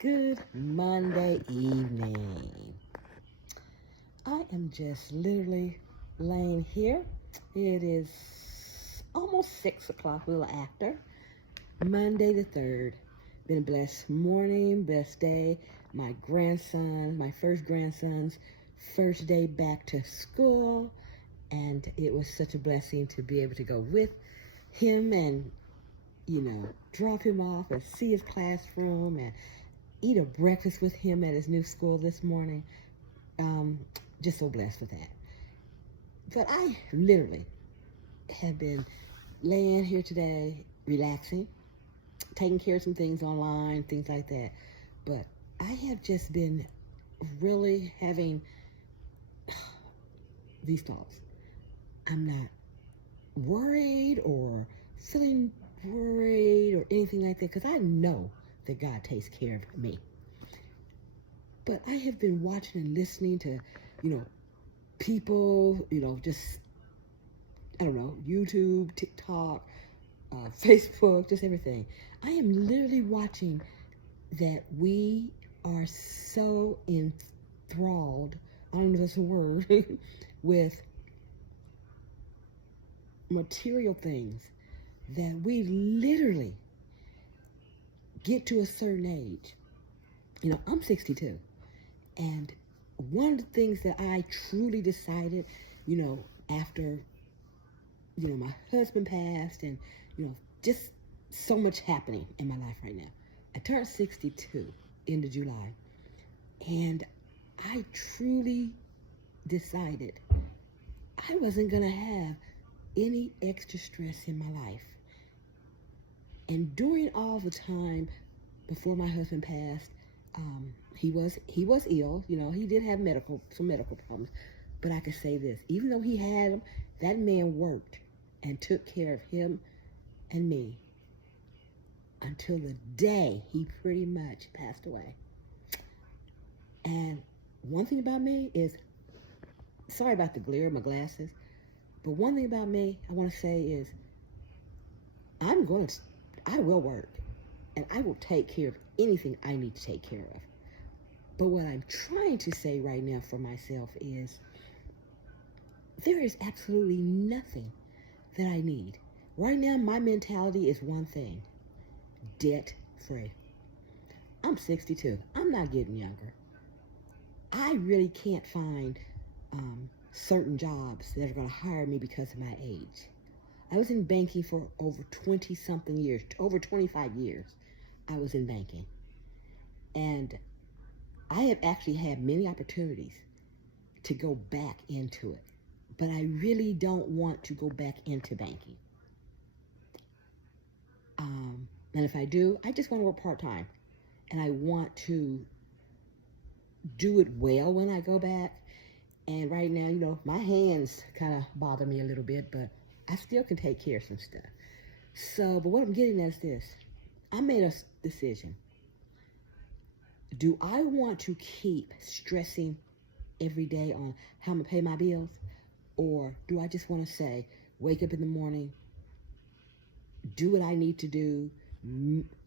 Good Monday evening. I am just literally laying here. It is almost 6 o'clock, a little after. Monday the 3rd. Been a blessed morning, blessed day. My first grandson's first day back to school. And it was such a blessing to be able to go with him and, drop him off and see his classroom and eat a breakfast with him at his new school this morning. Just so blessed with that. But I literally have been laying here today, relaxing, taking care of some things online, things like that. But I have just been really having these thoughts. I'm not worried or feeling worried or anything like that because I know that God takes care of me. But I have been watching and listening to, people, just, I don't know, YouTube, TikTok, Facebook, just everything. I am literally watching that we are so enthralled, I don't know if that's a word, with material things that we literally get to a certain age. I'm 62. And one of the things that I truly decided, after, my husband passed and, just so much happening in my life right now. I turned 62 into July. And I truly decided I wasn't going to have any extra stress in my life. And during all the time before my husband passed, he was ill. He did have some medical problems. But I could say this: even though he had them, that man worked and took care of him and me until the day he pretty much passed away. And one thing about me is, sorry about the glare of my glasses, but one thing about me I want to say is, I will work and I will take care of anything I need to take care of. But what I'm trying to say right now for myself is, there is absolutely nothing that I need. Right now, my mentality is one thing: debt free. I'm 62. I'm not getting younger. I really can't find certain jobs that are going to hire me because of my age. I was in banking for over 20 something years, over 25 years. I was in banking. And I have actually had many opportunities to go back into it. But I really don't want to go back into banking. And if I do, I just want to work part-time. And I want to do it well when I go back. And right now, my hands kind of bother me a little bit, but I still can take care of some stuff. So, but what I'm getting at is this. I made a decision. Do I want to keep stressing every day on how I'm going to pay my bills? Or do I just want to say, wake up in the morning, do what I need to do,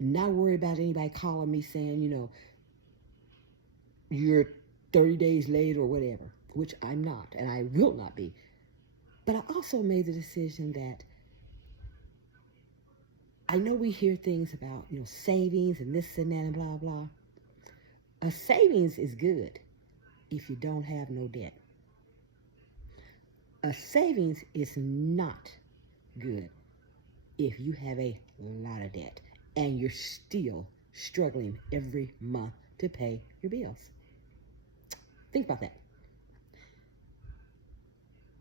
not worry about anybody calling me saying, you're 30 days late or whatever, which I'm not, and I will not be. But I also made the decision that I know we hear things about, savings and this and that and blah, blah. A savings is good if you don't have no debt. A savings is not good if you have a lot of debt and you're still struggling every month to pay your bills. Think about that.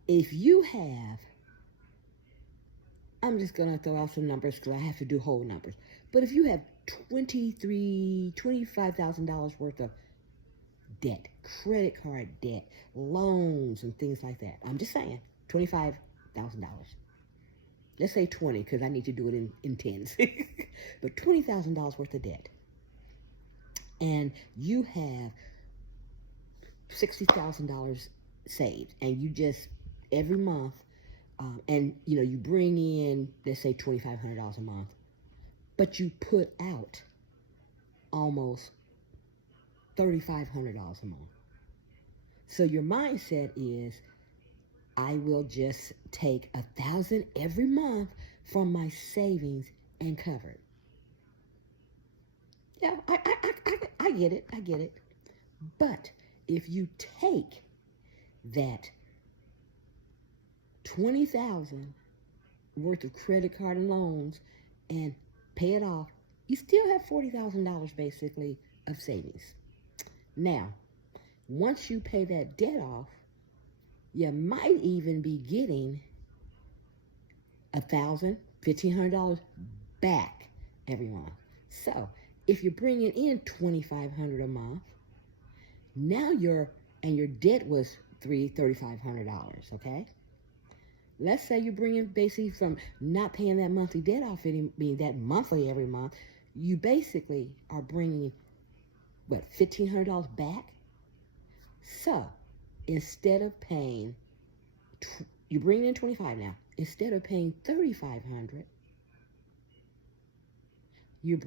If you have, I'm just going to throw out some numbers because I have to do whole numbers. But if you have $25,000 worth of debt, credit card debt, loans, and things like that, I'm just saying, $25,000. Let's say 20 because I need to do it in tens. But $20,000 worth of debt. And you have $60,000 saved. And you just, every month, and you bring in, let's say, $2,500 a month. But you put out almost $3,500 a month. So your mindset is, I will just take $1,000 every month from my savings and cover it. Yeah, I get it. I get it. But if you take that 20,000 worth of credit card and loans and pay it off, you still have $40,000 basically of savings. Now, once you pay that debt off, you might even be getting $1,000, $1,500 back every month. So if you're bringing in $2,500 a month, now your debt was $3,500. Okay. Let's say you're bringing basically from not paying that monthly debt off, being that monthly every month, you basically are bringing what, $1,500 back. So instead of paying, you bring in 25 now. Instead of paying 3,500, you're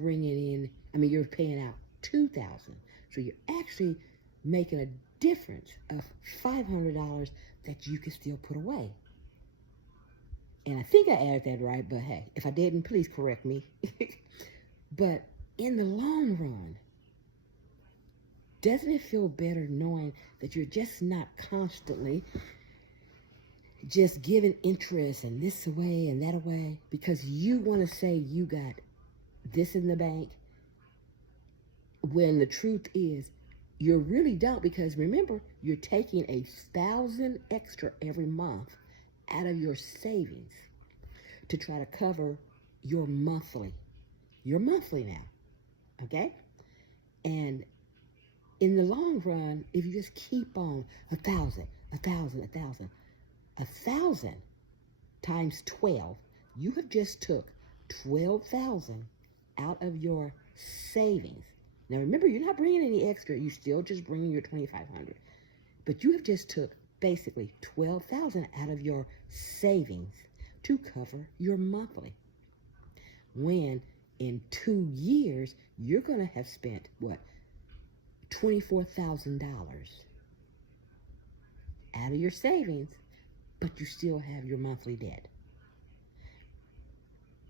you're paying out 2,000. So you're actually making a difference of $500 that you can still put away. And I think I added that right, but hey, if I didn't, please correct me. But in the long run, doesn't it feel better knowing that you're just not constantly just giving interest and this away and that away because you want to say you got this in the bank, when the truth is you really don't? Because remember, you're taking $1,000 extra every month out of your savings to try to cover your monthly now, okay? And in the long run, if you just keep on 1,000, 1,000 times 12, you have just took 12,000 out of your savings. Now remember, you're not bringing any extra. You're still just bringing your 2,500. But you have just took basically 12,000 out of your savings to cover your monthly. When in 2 years, you're going to have spent, what, $24,000 out of your savings, but you still have your monthly debt.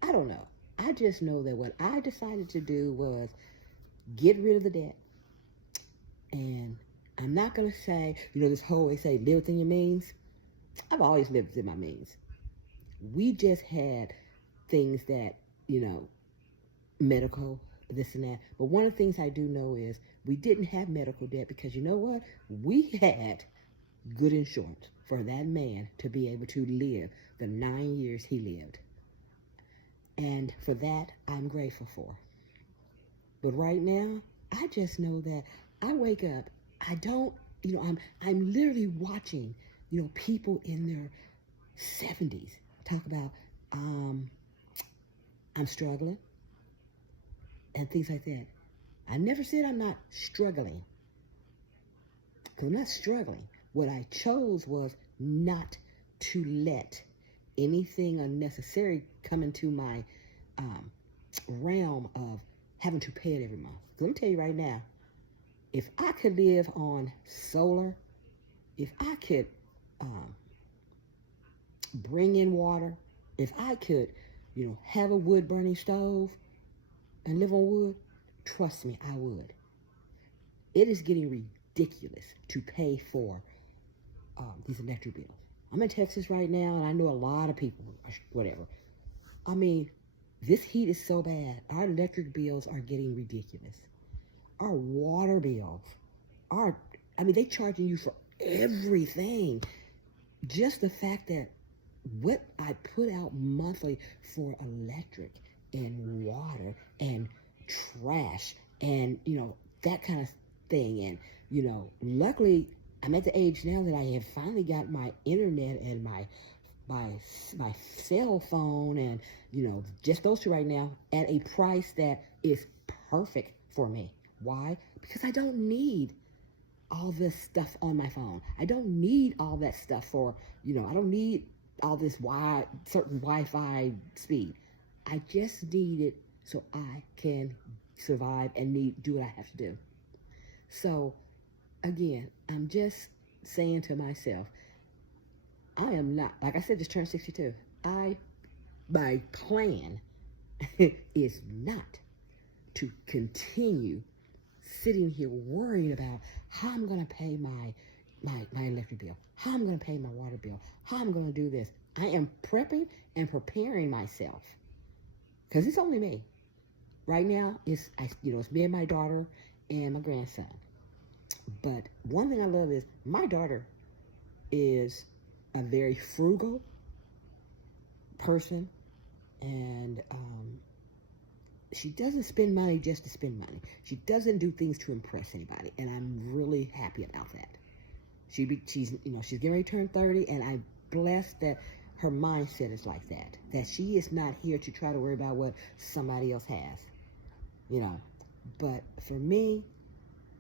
I don't know. I just know that what I decided to do was get rid of the debt. And I'm not going to say, this whole, they say, live within your means. I've always lived within my means. We just had things that, medical, this and that. But one of the things I do know is we didn't have medical debt because you know what? We had good insurance for that man to be able to live the 9 years he lived. And for that, I'm grateful for. But right now, I just know that I wake up, I don't, I'm literally watching, people in their 70s talk about, I'm struggling and things like that. I never said I'm not struggling, because I'm not struggling. What I chose was not to let anything unnecessary come into my realm of having to pay it every month. Let me tell you right now, if I could live on solar, if I could bring in water, if I could, have a wood burning stove and live on wood, trust me, I would. It is getting ridiculous to pay for these electric bills. I'm in Texas right now, and I know a lot of people, whatever. I mean, this heat is so bad. Our electric bills are getting ridiculous. Our water bills they charging you for everything. Just the fact that what I put out monthly for electric and water and trash and, that kind of thing. And, luckily, I'm at the age now that I have finally got my internet and my cell phone and, just those two right now at a price that is perfect for me. Why? Because I don't need all this stuff on my phone. I don't need all that stuff for, I don't need all this certain Wi-Fi speed. I just need it so I can survive and do what I have to do. So, again, I'm just saying to myself, I am not, like I said, just turned 62. My plan is not to continue sitting here worrying about how I'm going to pay my electric bill, how I'm going to pay my water bill, how I'm going to do this. I am prepping and preparing myself because it's only me. Right now, it's me and my daughter and my grandson. But one thing I love is my daughter is a very frugal person, and she doesn't spend money just to spend money. She doesn't do things to impress anybody, and I'm really happy about that. She's getting ready to turn 30, and I'm blessed that her mindset is like that. That she is not here to try to worry about what somebody else has, But for me,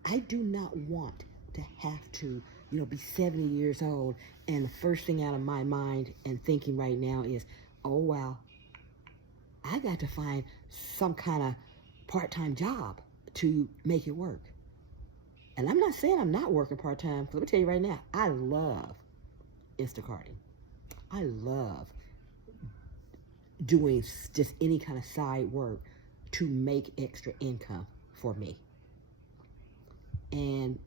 I do not want to have to, be 70 years old, and the first thing out of my mind and thinking right now is, oh wow, I got to find some kind of part-time job to make it work. And I'm not saying I'm not working part-time. Let me tell you right now, I love Instacarting. I love doing just any kind of side work to make extra income for me. And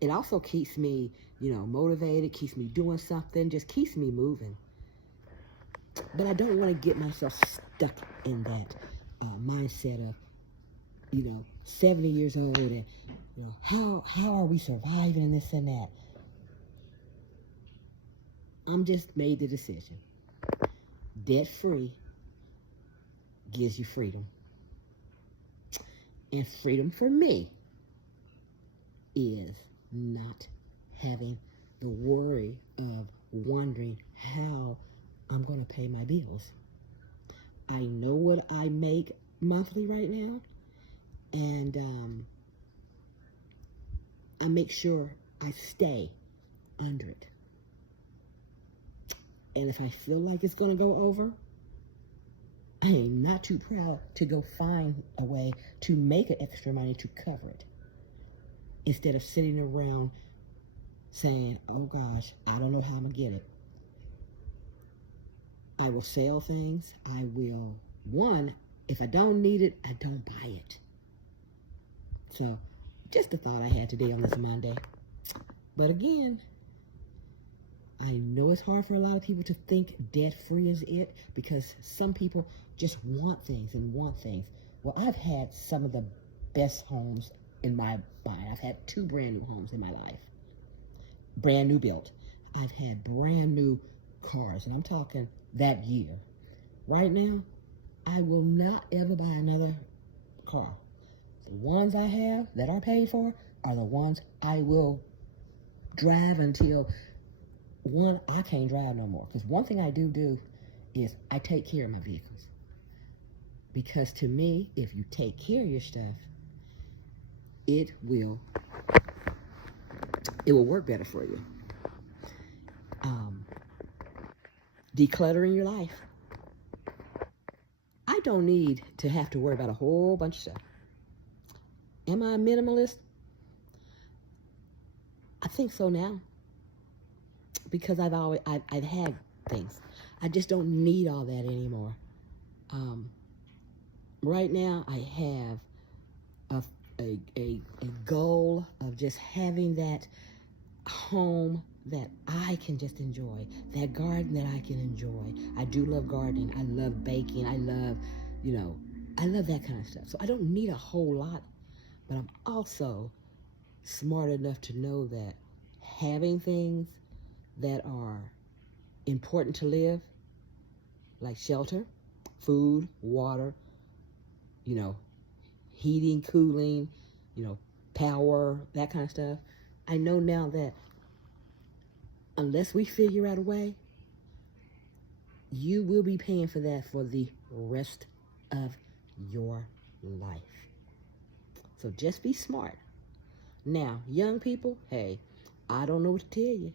it also keeps me, motivated, keeps me doing something, just keeps me moving. But I don't want to get myself stuck in that mindset of, 70 years old and, how are we surviving and this and that. I'm just made the decision. Debt free gives you freedom. And freedom for me is not having the worry of wondering how I'm going to pay my bills. I know what I make monthly right now, and I make sure I stay under it. And if I feel like it's going to go over, I am not too proud to go find a way to make an extra money to cover it, instead of sitting around saying, oh gosh, I don't know how I'm going to get it. I will sell things. I will, if I don't need it, I don't buy it. So, just a thought I had today on this Monday. But again, I know it's hard for a lot of people to think debt-free is it, because some people just want things and want things. Well, I've had some of the best homes in my mind. I've had 2 brand new homes in my life. Brand new built. I've had brand new cars, and I'm talking that year. Right now, I will not ever buy another car. The ones I have that are paid for are the ones I will drive until I can't drive no more. Because one thing I do is I take care of my vehicles. Because to me, if you take care of your stuff, it will work better for you. Decluttering your life. I don't need to have to worry about a whole bunch of stuff. Am I a minimalist? I think so now. Because I've had things. I just don't need all that anymore. Right now, I have a goal of just having that home that I can just enjoy, that garden that I can enjoy. I do love gardening. I love baking. I love, I love that kind of stuff. So I don't need a whole lot, but I'm also smart enough to know that having things that are important to live, like shelter, food, water, heating, cooling, power, that kind of stuff. I know now that unless we figure out a way, you will be paying for that for the rest of your life. So just be smart. Now, young people, hey, I don't know what to tell you.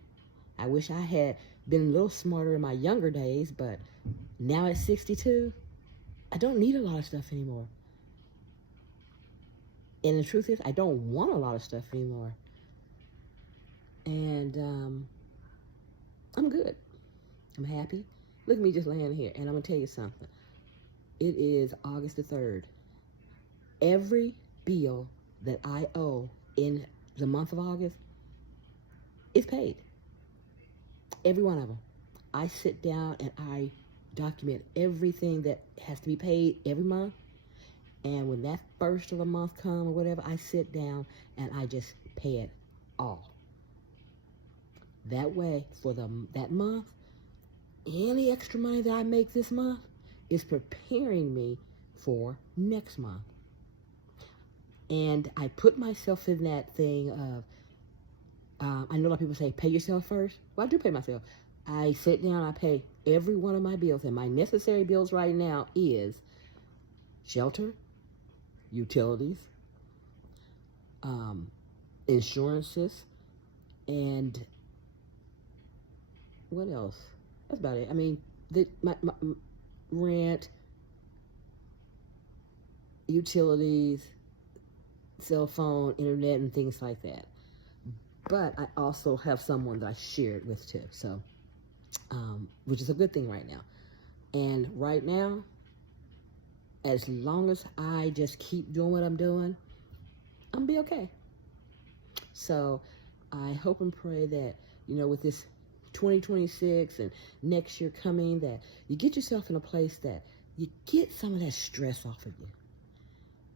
I wish I had been a little smarter in my younger days, but now at 62, I don't need a lot of stuff anymore. And the truth is, I don't want a lot of stuff anymore. And I'm good. I'm happy. Look at me just laying here. And I'm going to tell you something. It is August the 3rd. Every bill that I owe in the month of August is paid. Every one of them. I sit down and I document everything that has to be paid every month. And when that first of the month comes or whatever, I sit down and I just pay it all. That way, for that month, any extra money that I make this month is preparing me for next month. And I put myself in that thing of, I know a lot of people say, pay yourself first. Well, I do pay myself. I sit down, I pay every one of my bills. And my necessary bills right now is shelter, utilities, insurances, and what else? That's about it. I mean, my rent, utilities, cell phone, internet, and things like that. But I also have someone that I share it with too, so which is a good thing right now. And right now, as long as I just keep doing what I'm doing, I'm be okay. So I hope and pray that, with this 2026 and next year coming, that you get yourself in a place that you get some of that stress off of you.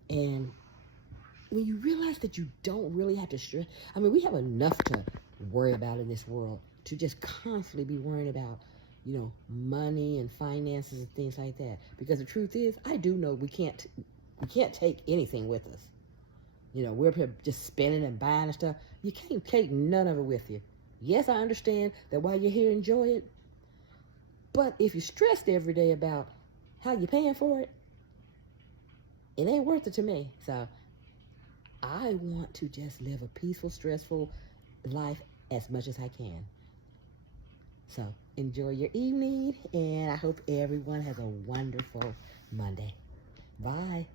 And when you realize that you don't really have to stress, I mean, we have enough to worry about in this world to just constantly be worrying about, money and finances and things like that. Because the truth is, I do know we can't take anything with us. We're here just spending and buying and stuff. You can't take none of it with you. Yes, I understand that while you're here, enjoy it. But if you're stressed every day about how you're paying for it, it ain't worth it to me. So I want to just live a peaceful, stressful life as much as I can. So enjoy your evening, and I hope everyone has a wonderful Monday. Bye.